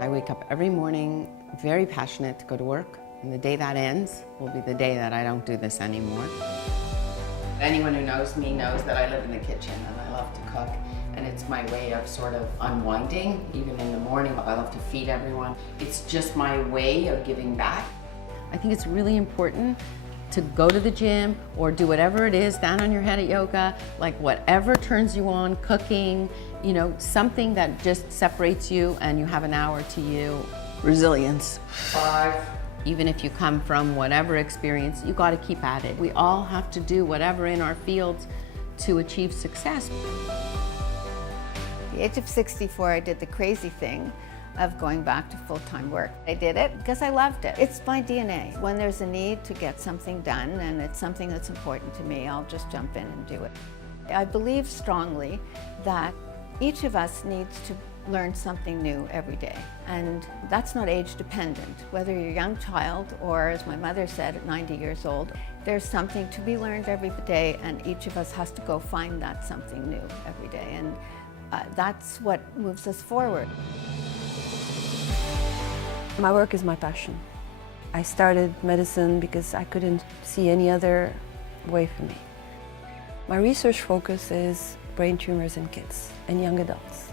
I wake up every morning very passionate to go to work, and the day that ends will be the day that I don't do this anymore. Anyone who knows me knows that I live in the kitchen and I love to cook, and it's my way of sort of unwinding. Even in the morning, I love to feed everyone. It's just my way of giving back. I think it's really important to go to the gym or do whatever it is, down on your head at yoga, like whatever turns you on, cooking, you know, something that just separates you and you have an hour to you. Resilience. 5. Even if you come from whatever experience, you got to keep at it. We all have to do whatever in our fields to achieve success. At the age of 64, I did the crazy thing of going back to full-time work. I did it because I loved it. It's my DNA. When there's a need to get something done and it's something that's important to me, I'll just jump in and do it. I believe strongly that each of us needs to learn something new every day. And that's not age dependent. Whether you're a young child or, as my mother said, at 90 years old, there's something to be learned every day, and each of us has to go find that something new every day. And that's what moves us forward. My work is my passion. I started medicine because I couldn't see any other way for me. My research focus is brain tumors in kids and young adults.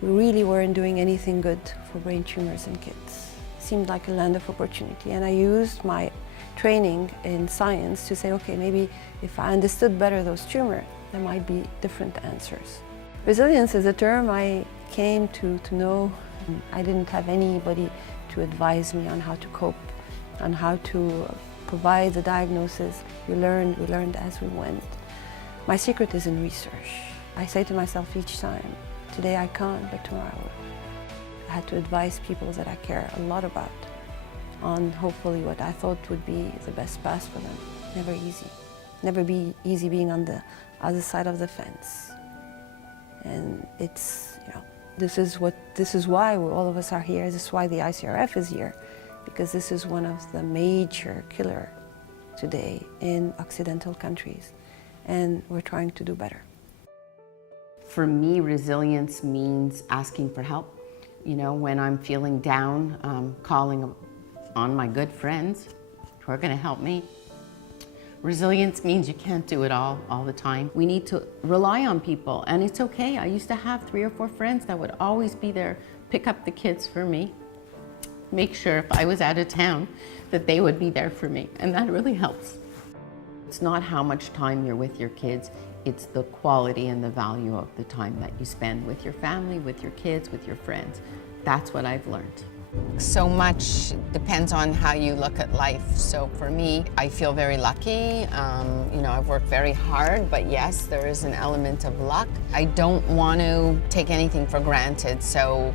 We really weren't doing anything good for brain tumors in kids. It seemed like a land of opportunity, and I used my training in science to say, okay, maybe if I understood better those tumors, there might be different answers. Resilience is a term I came to know. I didn't have anybody to advise me on how to cope, on how to provide the diagnosis. We learned as we went. My secret is in research. I say to myself each time, today I can't, but tomorrow I will. I had to advise people that I care a lot about on hopefully what I thought would be the best path for them. Never easy. Never be easy being on the other side of the fence. And it's, you know, this is why all of us are here. This is why the ICRF is here, because this is one of the major killers today in Occidental countries, and we're trying to do better. For me, resilience means asking for help. You know, when I'm feeling down, calling on my good friends who are going to help me. Resilience means you can't do it all the time. We need to rely on people, and it's okay. I used to have 3 or 4 friends that would always be there, pick up the kids for me, make sure if I was out of town that they would be there for me, and that really helps. It's not how much time you're with your kids, it's the quality and the value of the time that you spend with your family, with your kids, with your friends. That's what I've learned. So much depends on how you look at life. So for me, I feel very lucky. You know, I've worked very hard, but yes, there is an element of luck. I don't want to take anything for granted. So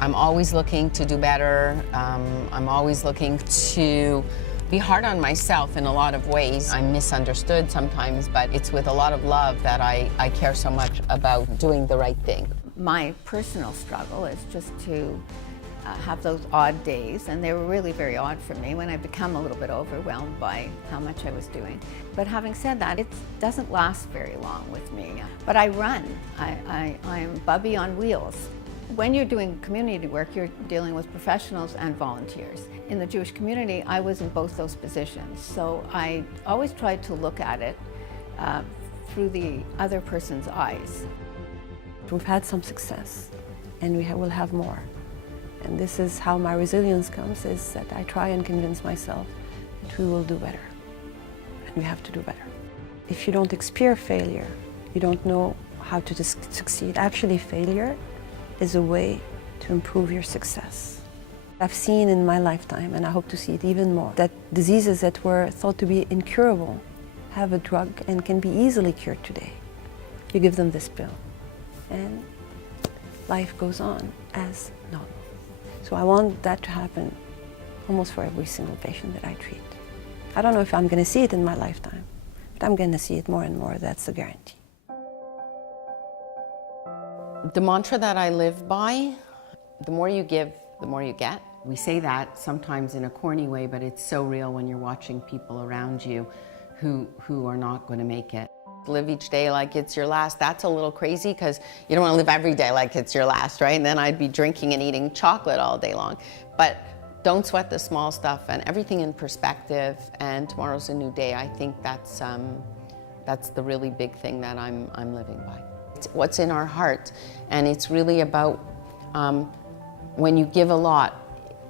I'm always looking to do better. I'm always looking to be hard on myself in a lot of ways. I'm misunderstood sometimes, but it's with a lot of love that I care so much about doing the right thing. My personal struggle is just to have those odd days, and they were really very odd for me when I become a little bit overwhelmed by how much I was doing. But having said that, it doesn't last very long with me. But I run. I'm Bubby on wheels. When you're doing community work, you're dealing with professionals and volunteers. In the Jewish community, I was in both those positions, so I always tried to look at it through the other person's eyes. We've had some success, and we will have more. And this is how my resilience comes, is that I try and convince myself that we will do better, and we have to do better. If you don't experience failure, you don't know how to succeed. Actually, failure is a way to improve your success. I've seen in my lifetime, and I hope to see it even more, that diseases that were thought to be incurable have a drug and can be easily cured today. You give them this pill, and life goes on as normal. So I want that to happen almost for every single patient that I treat. I don't know if I'm going to see it in my lifetime, but I'm going to see it more and more. That's a guarantee. The mantra that I live by, the more you give, the more you get. We say that sometimes in a corny way, but it's so real when you're watching people around you who are not going to make it. Live each day like it's your last. That's a little crazy because you don't want to live every day like it's your last, right? And then I'd be drinking and eating chocolate all day long. But don't sweat the small stuff and everything in perspective, and tomorrow's a new day. I think that's the really big thing that I'm living by. It's what's in our heart, and it's really about when you give a lot,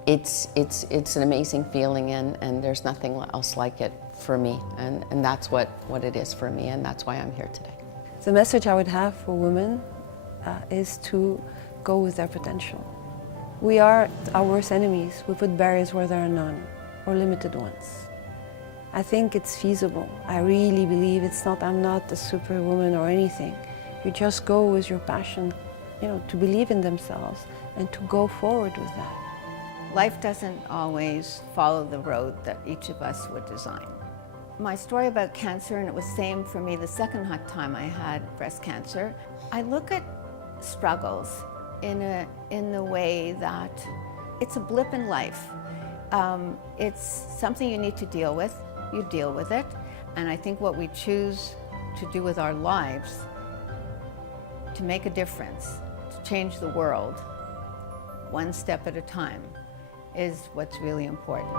it's an amazing feeling, and there's nothing else like it for me, and that's what it is for me, and that's why I'm here today. The message I would have for women is to go with their potential. We are our worst enemies. We put barriers where there are none, or limited ones. I think it's feasible. I really believe I'm not a superwoman or anything. You just go with your passion, to believe in themselves and to go forward with that. Life doesn't always follow the road that each of us would design. My story about cancer, and it was the same for me the second time I had breast cancer, I look at struggles in the way that it's a blip in life. It's something you need to deal with. You deal with it, and I think what we choose to do with our lives to make a difference, to change the world, one step at a time, is what's really important.